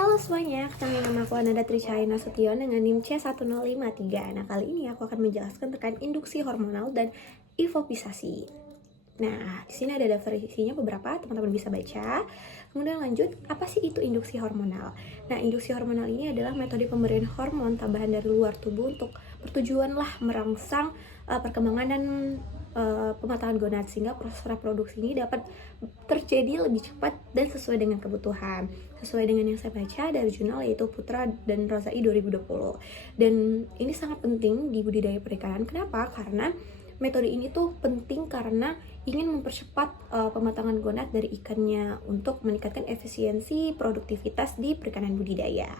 Halo semuanya, ketemu dengan aku Ananda Trichaya Nasution dengan NIM C1053. Nah, kali ini aku akan menjelaskan terkait induksi hormonal dan hipopisasi. Nah, di sini ada daftar isinya beberapa, teman-teman bisa baca. Kemudian lanjut, apa sih itu induksi hormonal? Nah, induksi hormonal ini adalah metode pemberian hormon tambahan dari luar tubuh untuk bertujuan merangsang perkembangan dan pematangan gonad, sehingga proses reproduksi ini dapat terjadi lebih cepat dan sesuai dengan kebutuhan. Sesuai dengan yang saya baca dari jurnal yaitu Putra dan Rozai 2020. Dan ini sangat penting di budidaya perikanan. Kenapa? Karena metode ini tuh penting karena ingin mempercepat pematangan gonad dari ikannya untuk meningkatkan efisiensi produktivitas di perikanan budidaya.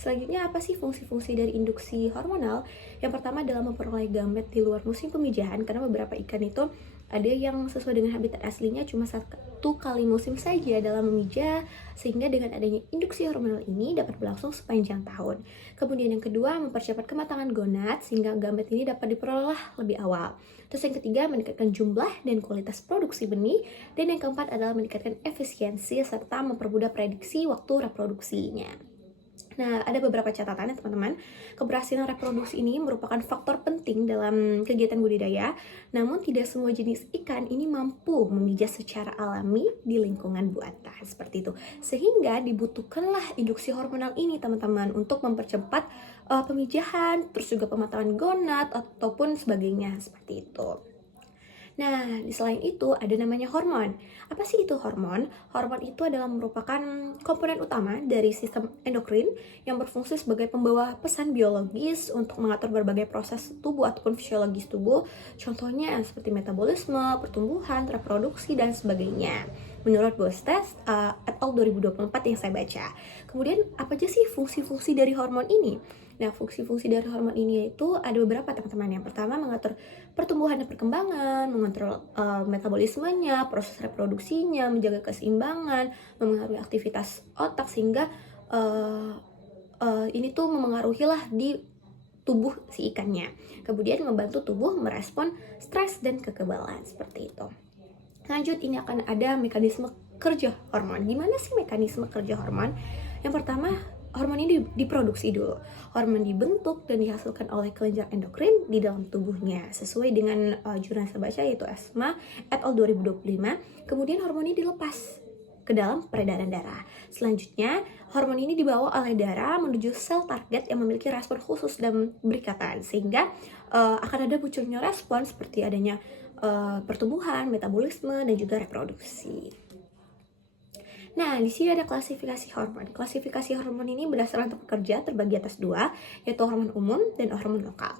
Selanjutnya, apa sih fungsi-fungsi dari induksi hormonal? Yang pertama adalah memperoleh gamet di luar musim pemijahan, karena beberapa ikan itu ada yang sesuai dengan habitat aslinya cuma satu kali musim saja dalam memijah, sehingga dengan adanya induksi hormonal ini dapat berlangsung sepanjang tahun. Kemudian yang kedua, mempercepat kematangan gonad sehingga gamet ini dapat diperoleh lebih awal. Terus yang ketiga, meningkatkan jumlah dan kualitas produksi benih. Dan yang keempat adalah meningkatkan efisiensi serta mempermudah prediksi waktu reproduksinya. Nah, ada beberapa catatan ya teman-teman. Keberhasilan reproduksi ini merupakan faktor penting dalam kegiatan budidaya, namun tidak semua jenis ikan ini mampu memijah secara alami di lingkungan buatan seperti itu. Sehingga dibutuhkanlah induksi hormonal ini teman-teman untuk mempercepat pemijahan, terus juga pematangan gonad ataupun sebagainya seperti itu. Nah, di selain itu ada namanya hormon. Apa sih itu hormon? Hormon itu adalah merupakan komponen utama dari sistem endokrin yang berfungsi sebagai pembawa pesan biologis untuk mengatur berbagai proses tubuh ataupun fisiologis tubuh. Contohnya seperti metabolisme, pertumbuhan, reproduksi, dan sebagainya. Menurut Bostes et al. 2024 yang saya baca. Kemudian apa aja sih fungsi-fungsi dari hormon ini? Nah, fungsi-fungsi dari hormon ini itu ada beberapa teman-teman. Yang pertama, mengatur pertumbuhan dan perkembangan, mengontrol metabolismenya, proses reproduksinya, menjaga keseimbangan, mempengaruhi aktivitas otak sehingga ini tuh memengaruhi di tubuh si ikannya. Kemudian membantu tubuh merespon stres dan kekebalan seperti itu. Lanjut, ini akan ada mekanisme kerja hormon. Gimana sih mekanisme kerja hormon? Yang pertama, hormon ini diproduksi dulu. Hormon dibentuk dan dihasilkan oleh kelenjar endokrin di dalam tubuhnya sesuai dengan jurnal saya baca yaitu ESMA et al. 2025. Kemudian hormon ini dilepas ke dalam peredaran darah. Selanjutnya, hormon ini dibawa oleh darah menuju sel target yang memiliki respon khusus dan berikatan, sehingga akan ada munculnya respon seperti adanya pertumbuhan, metabolisme, dan juga reproduksi. Nah, di sini ada klasifikasi hormon. Klasifikasi hormon ini berdasarkan tempat kerja terbagi atas dua, yaitu hormon umum dan hormon lokal.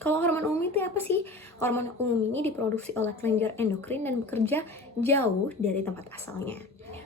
Kalau hormon umum itu apa sih? Hormon umum ini diproduksi oleh kelenjar endokrin dan bekerja jauh dari tempat asalnya.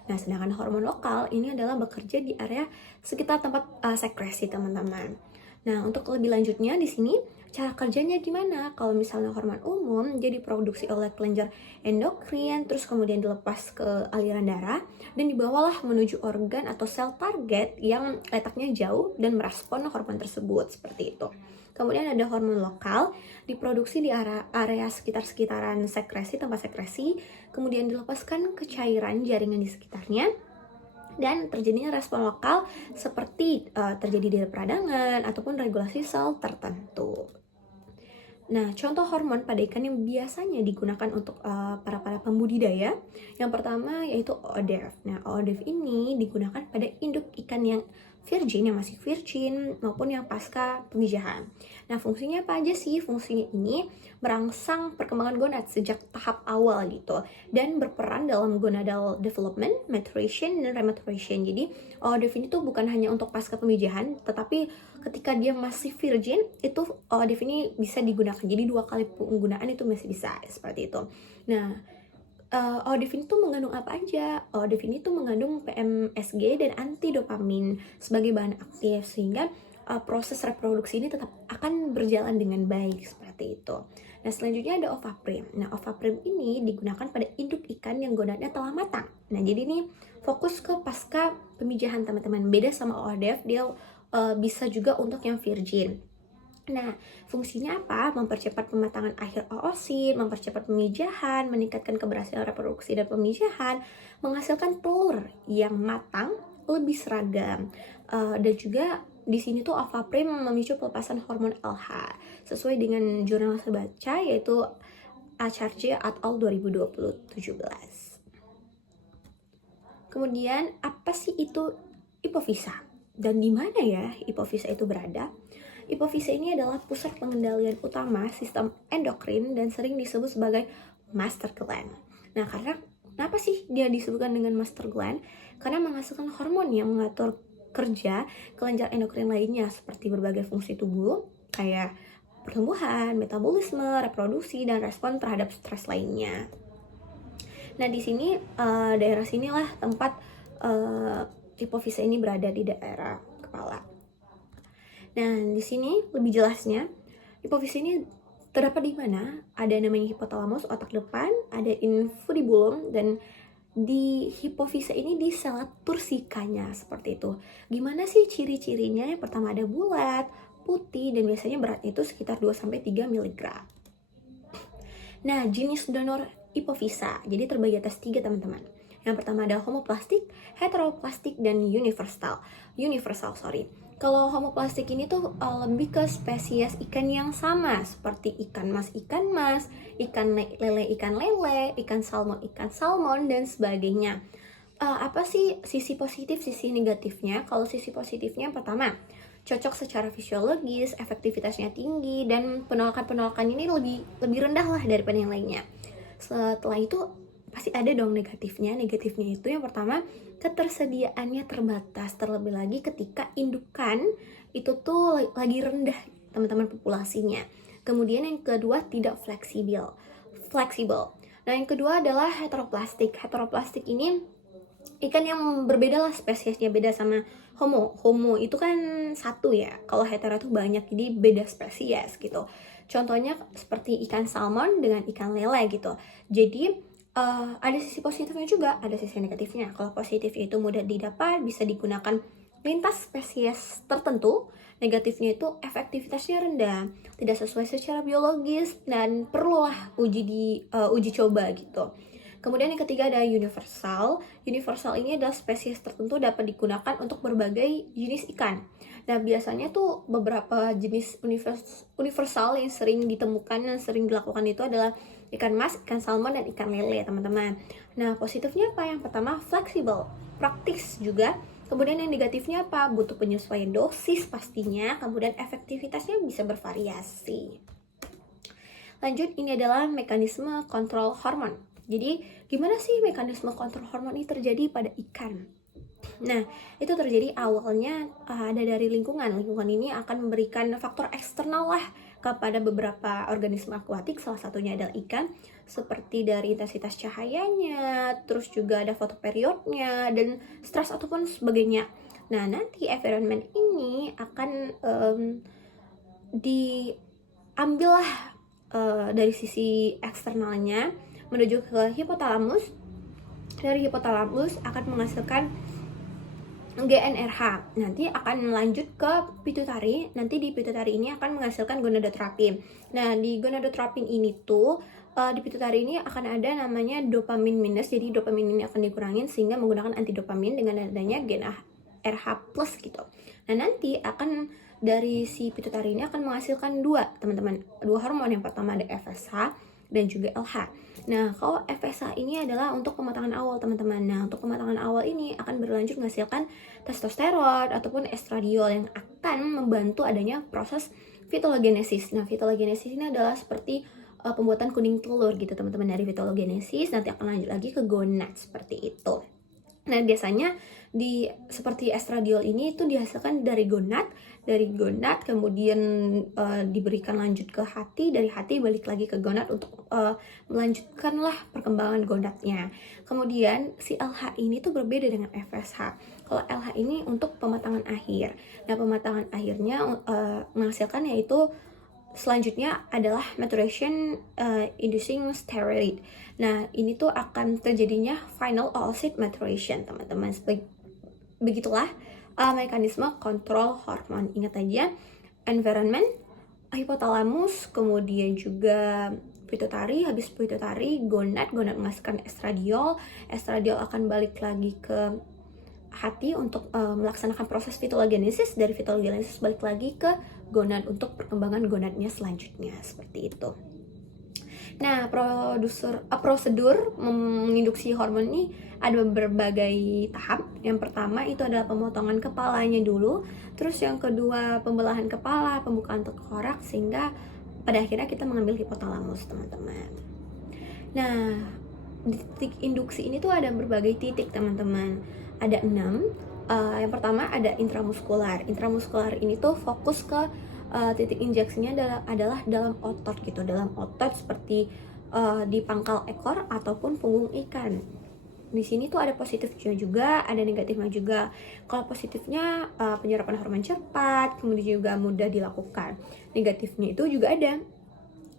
Nah, sedangkan hormon lokal ini adalah bekerja di area sekitar tempat sekresi teman-teman. Nah, untuk lebih lanjutnya di sini cara kerjanya gimana? Kalau misalnya hormon umum dia diproduksi oleh kelenjar endokrin, terus kemudian dilepas ke aliran darah dan dibawalah menuju organ atau sel target yang letaknya jauh dan merespon hormon tersebut seperti itu. Kemudian ada hormon lokal, diproduksi di area sekitar-sekitaran sekresi, tempat sekresi, kemudian dilepaskan ke cairan jaringan di sekitarnya, dan terjadinya respon lokal seperti terjadi di peradangan ataupun regulasi sel tertentu. Nah, contoh hormon pada ikan yang biasanya digunakan untuk para pembudidaya, yang pertama yaitu OODF. Nah, OODF ini digunakan pada induk ikan yang virgin, yang masih virgin, maupun yang pasca pemijahan. Nah, fungsinya apa aja sih? Fungsinya ini merangsang perkembangan gonad sejak tahap awal gitu, dan berperan dalam gonadal development, maturation, dan rematuration. Jadi, OODF ini tuh bukan hanya untuk pasca pemijahan, tetapi ketika dia masih virgin, itu OODF ini bisa digunakan. Jadi 2 kali penggunaan itu masih bisa, seperti itu. Nah, OODF ini tuh mengandung apa aja? OODF ini tuh mengandung PMSG dan antidopamin sebagai bahan aktif, sehingga proses reproduksi ini tetap akan berjalan dengan baik seperti itu. Nah, selanjutnya ada ovaprim. Nah, ovaprim ini digunakan pada induk ikan yang gonadnya telah matang. Nah, jadi ini fokus ke pasca pemijahan teman-teman. Beda sama OODF, dia bisa juga untuk yang virgin. Nah, fungsinya apa? Mempercepat pematangan akhir oosit, mempercepat pemijahan, meningkatkan keberhasilan reproduksi dan pemijahan, menghasilkan telur yang matang lebih seragam. Dan juga di sini tuh Avaprim memicu pelepasan hormon LH sesuai dengan jurnal saya baca, yaitu Acharjee et al. 2017. Kemudian apa sih itu hipofisa? Dan di mana ya hipofisa itu berada? Hipofisa ini adalah pusat pengendalian utama sistem endokrin dan sering disebut sebagai master gland. Nah, karena kenapa sih dia disebutkan dengan master gland? Karena menghasilkan hormon yang mengatur kerja kelenjar endokrin lainnya seperti berbagai fungsi tubuh kayak pertumbuhan, metabolisme, reproduksi, dan respon terhadap stres lainnya. Nah, di sini daerah sinilah tempat hipofisa ini berada di daerah kepala. Nah, di sini lebih jelasnya hipofisa ini terdapat di mana? Ada namanya hipotalamus, otak depan, ada infundibulum, dan di hipofisa ini di sela tursikanya seperti itu. Gimana sih ciri-cirinya? Yang pertama ada bulat, putih, dan biasanya beratnya itu sekitar 2-3 mg. Nah, jenis donor hipofisa jadi terbagi atas 3, teman-teman. Yang pertama ada homoplastik, heteroplastik, dan universal. Kalau homoplastik ini tuh lebih ke spesies ikan yang sama seperti ikan mas, ikan lele, ikan salmon, dan sebagainya. Apa sih sisi positif, sisi negatifnya? Kalau sisi positifnya yang pertama, cocok secara fisiologis, efektivitasnya tinggi, dan penolakan ini lebih rendah lah daripada yang lainnya. Setelah itu pasti ada dong negatifnya. Negatifnya itu yang pertama, ketersediaannya terbatas, terlebih lagi ketika indukan itu tuh lagi rendah teman-teman populasinya. Kemudian yang kedua, tidak fleksibel. Nah, yang kedua adalah heteroplastik. Heteroplastik ini ikan yang berbeda lah spesiesnya, beda sama homo itu kan satu ya, kalau hetero tuh banyak, jadi beda spesies gitu. Contohnya seperti ikan salmon dengan ikan lele gitu. Jadi ada sisi positifnya juga, ada sisi negatifnya. Kalau positifnya itu mudah didapat, bisa digunakan lintas spesies tertentu. Negatifnya itu efektivitasnya rendah, tidak sesuai secara biologis, dan perlulah uji coba gitu. Kemudian yang ketiga ada universal. Universal ini adalah spesies tertentu dapat digunakan untuk berbagai jenis ikan. Nah, biasanya tuh beberapa jenis universal yang sering ditemukan dan sering dilakukan itu adalah ikan mas, ikan salmon, dan ikan lele, teman-teman. Nah, positifnya apa? Yang pertama, fleksibel, praktis juga. Kemudian yang negatifnya apa? Butuh penyesuaian dosis pastinya. Kemudian efektivitasnya bisa bervariasi. Lanjut, ini adalah mekanisme kontrol hormon. Jadi, gimana sih mekanisme kontrol hormon ini terjadi pada ikan? Nah, itu terjadi awalnya ada dari lingkungan. Lingkungan ini akan memberikan faktor eksternal lah kepada beberapa organisme akuatik, salah satunya adalah ikan, seperti dari intensitas cahayanya, terus juga ada fotoperiodnya, dan stres ataupun sebagainya. Nah, nanti environment ini akan diambil lah dari sisi eksternalnya menuju ke hipotalamus. Dari hipotalamus akan menghasilkan GnRH, nanti akan lanjut ke pituitari. Nanti di pituitari ini akan menghasilkan gonadotropin. Nah, di gonadotropin ini tuh di pituitari ini akan ada namanya dopamin minus. Jadi dopamin ini akan dikurangin sehingga menggunakan antidopamin dengan adanya GnRH plus gitu. Nah, nanti akan dari si pituitari ini akan menghasilkan dua hormon. Yang pertama ada FSH dan juga LH. Nah, kalau FSH ini adalah untuk pematangan awal, teman-teman. Nah, untuk pematangan awal ini akan berlanjut menghasilkan testosteron ataupun estradiol yang akan membantu adanya proses fitologenesis. Nah, fitologenesis ini adalah seperti pembuatan kuning telur gitu, teman-teman. Dari fitologenesis nanti akan lanjut lagi ke gonad seperti itu. Nah, biasanya seperti estradiol ini itu dihasilkan dari gonad kemudian diberikan lanjut ke hati, dari hati balik lagi ke gonad untuk melanjutkanlah perkembangan gonadnya. Kemudian si LH ini tuh berbeda dengan FSH. Kalau LH ini untuk pematangan akhir. Nah, pematangan akhirnya menghasilkan yaitu selanjutnya adalah maturation inducing steroid. Nah, ini tuh akan terjadinya final oocyte maturation, teman-teman. Begitulah mekanisme kontrol hormon. Ingat aja, environment, hipotalamus, kemudian juga pituitari. Habis pituitari, gonad menghasilkan estradiol akan balik lagi ke hati untuk melaksanakan proses fitologenesis. Dari fitologenesis balik lagi ke gonad untuk perkembangan gonadnya selanjutnya, seperti itu. Nah, prosedur menginduksi hormon ini ada berbagai tahap. Yang pertama itu adalah pemotongan kepalanya dulu, terus yang kedua pembelahan kepala, pembukaan tengkorak, sehingga pada akhirnya kita mengambil hipotalamus, teman-teman. Nah, titik induksi ini tuh ada berbagai titik, teman-teman. Ada 6. Yang pertama ada intramuskular. Intramuskular ini tuh fokus ke titik injeksinya adalah dalam otot gitu, dalam otot seperti di pangkal ekor ataupun punggung ikan. Di sini tuh ada positifnya juga, ada negatifnya juga. Kalau positifnya penyerapan hormon cepat, kemudian juga mudah dilakukan. Negatifnya itu juga ada,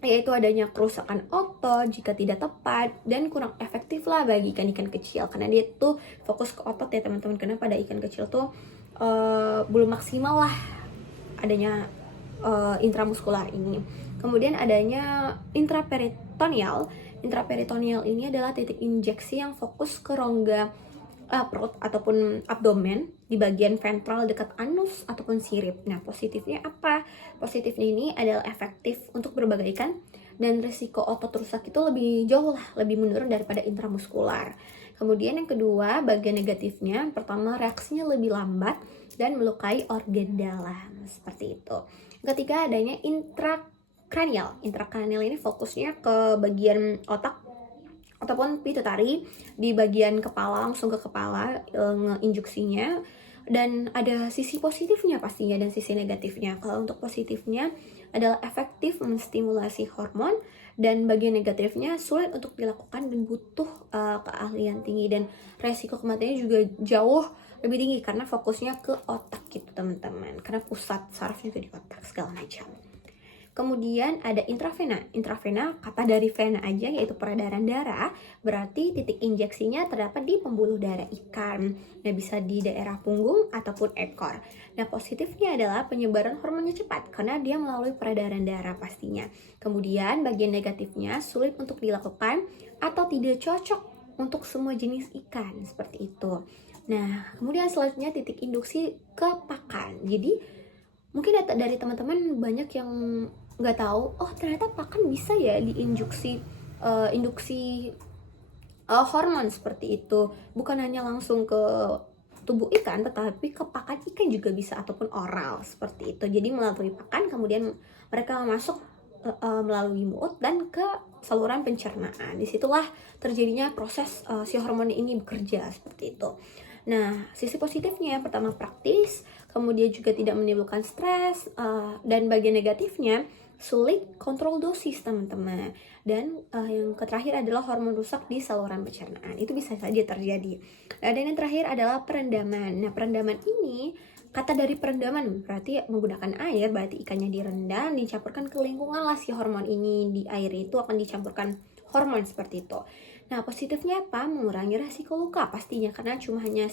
yaitu adanya kerusakan otot jika tidak tepat dan kurang efektif lah bagi ikan-ikan kecil, karena dia tuh fokus ke otot ya teman-teman. Karena pada ikan kecil tuh belum maksimal lah adanya intramuskular ini. Kemudian adanya intraperitoneal. Intraperitoneal ini adalah titik injeksi yang fokus ke rongga perut ataupun abdomen di bagian ventral dekat anus ataupun sirip. Nah, positifnya apa? Positifnya ini adalah efektif untuk berbagai ikan dan risiko otot rusak itu lebih jauh lah, lebih menurun daripada intramuskular. Kemudian yang kedua, bagian negatifnya, pertama reaksinya lebih lambat dan melukai organ dalam, seperti itu. Ketiga, adanya intrakranial. Intrakranial ini fokusnya ke bagian otak ataupun pituitari di bagian kepala, langsung ke kepala ngeinjeksinya. Dan ada sisi positifnya pastinya dan sisi negatifnya. Kalau untuk positifnya adalah efektif menstimulasi hormon, dan bagian negatifnya sulit untuk dilakukan dan butuh keahlian tinggi, dan resiko kematiannya juga jauh lebih tinggi karena fokusnya ke otak gitu teman-teman, karena pusat saraf juga di otak segala macam. Kemudian ada intravena. Intravena kata dari vena aja, yaitu peredaran darah, berarti titik injeksinya terdapat di pembuluh darah ikan. Nah, bisa di daerah punggung ataupun ekor. Nah, positifnya adalah penyebaran hormonnya cepat karena dia melalui peredaran darah pastinya. Kemudian bagian negatifnya sulit untuk dilakukan atau tidak cocok untuk semua jenis ikan, seperti itu. Nah, kemudian selanjutnya titik induksi ke pakan. Jadi mungkin dari teman-teman banyak yang nggak tahu, oh ternyata pakan bisa ya diinduksi hormon seperti itu. Bukan hanya langsung ke tubuh ikan, tetapi ke pakan ikan juga bisa, ataupun oral seperti itu. Jadi melalui pakan, kemudian mereka masuk melalui mulut dan ke saluran pencernaan. Disitulah terjadinya proses si hormon ini bekerja seperti itu. Nah, sisi positifnya yang pertama praktis, kemudian juga tidak menimbulkan stres, dan bagian negatifnya sulit kontrol dosis teman-teman. Dan yang terakhir adalah hormon rusak di saluran pencernaan. Itu bisa saja terjadi. Dan yang terakhir adalah perendaman. Nah, perendaman ini, kata dari perendaman berarti menggunakan air, berarti ikannya direndam, dicampurkan ke lingkungan lah si hormon ini. Di air itu akan dicampurkan hormon seperti itu. Nah, positifnya apa? Mengurangi resiko luka pastinya, karena cuma hanya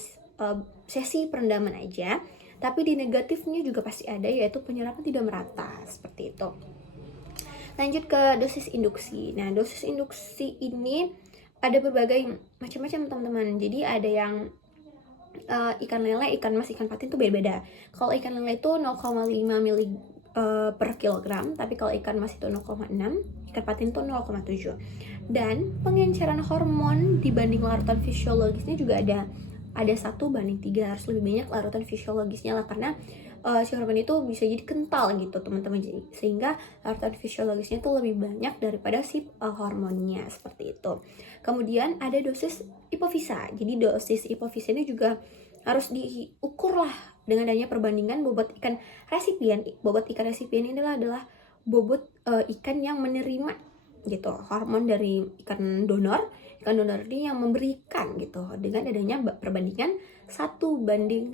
sesi perendaman aja. Tapi di negatifnya juga pasti ada, yaitu penyerapan tidak merata, seperti itu. Lanjut ke dosis induksi. Nah, dosis induksi ini ada berbagai macam-macam teman-teman. Jadi ada yang ikan lele, ikan mas, ikan patin itu beda-beda. Kalau ikan lele itu 0,5 mg per kilogram, tapi kalau ikan mas itu 0,6, ikan patin itu 0,7. Dan pengenceran hormon dibanding larutan fisiologisnya juga ada 1:3, harus lebih banyak larutan fisiologisnya lah, karena si hormon itu bisa jadi kental gitu teman-teman, sehingga larutan fisiologisnya itu lebih banyak daripada si hormonnya, seperti itu. Kemudian ada dosis hipofisa. Jadi dosis hipofisa ini juga harus diukur lah dengan adanya perbandingan bobot ikan resipien. Bobot ikan resipien ini adalah bobot ikan yang menerima gitu hormon dari ikan donor. Ikan donor ini yang memberikan gitu, dengan adanya perbandingan 1:1,5.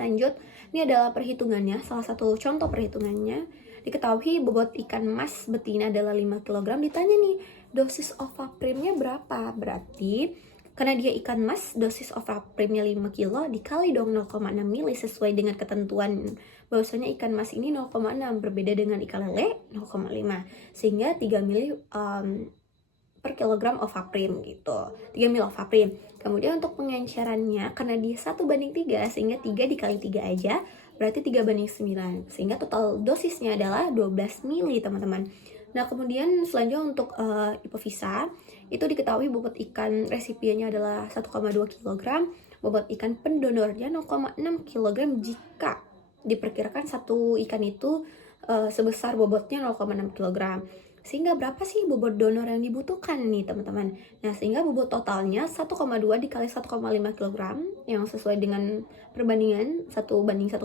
Lanjut, ini adalah perhitungannya. Salah satu contoh perhitungannya, diketahui bobot ikan mas betina adalah 5 kg. Ditanya nih, dosis ovaprimnya berapa? Berarti karena dia ikan mas, dosis ovaprimnya 5 kg dikali dong 0,6 mili, sesuai dengan ketentuan bahwasanya ikan mas ini 0,6, berbeda dengan ikan lele 0,5, sehingga 3 mili per kilogram ovaprin gitu, 3 mil ovaprin. Kemudian untuk pengencerannya karena dia 1:3 sehingga 3 dikali 3 aja berarti 3:9 sehingga total dosisnya adalah 12 mili teman-teman. Nah kemudian selanjutnya untuk hipofisa itu diketahui bobot ikan resipiennya adalah 1,2 kg, bobot ikan pendonornya 0,6 kg jika diperkirakan satu ikan itu sebesar bobotnya 0,6 kg. Sehingga berapa sih bobot donor yang dibutuhkan nih teman-teman? Nah sehingga bobot totalnya 1,2 dikali 1,5 kg yang sesuai dengan perbandingan 1:1,5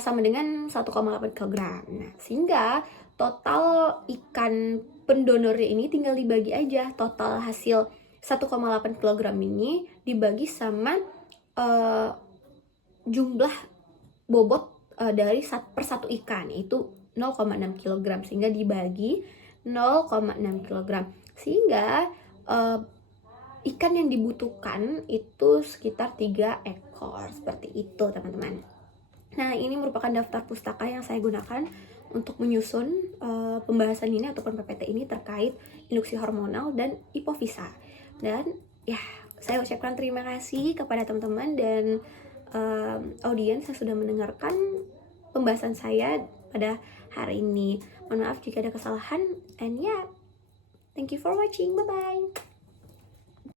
sama dengan 1,8 kg. Nah sehingga total ikan pendonornya ini tinggal dibagi aja, total hasil 1,8 kg ini dibagi sama jumlah bobot dari per satu ikan, yaitu 0,6 kg sehingga dibagi 0,6 kg sehingga ikan yang dibutuhkan itu sekitar 3 ekor seperti itu teman-teman. Nah ini merupakan daftar pustaka yang saya gunakan untuk menyusun pembahasan ini ataupun PPT ini terkait induksi hormonal dan hipofisa. Dan ya saya ucapkan terima kasih kepada teman-teman dan audiens yang sudah mendengarkan pembahasan saya pada hari ini. Mohon maaf jika ada kesalahan, and yeah, thank you for watching, bye bye.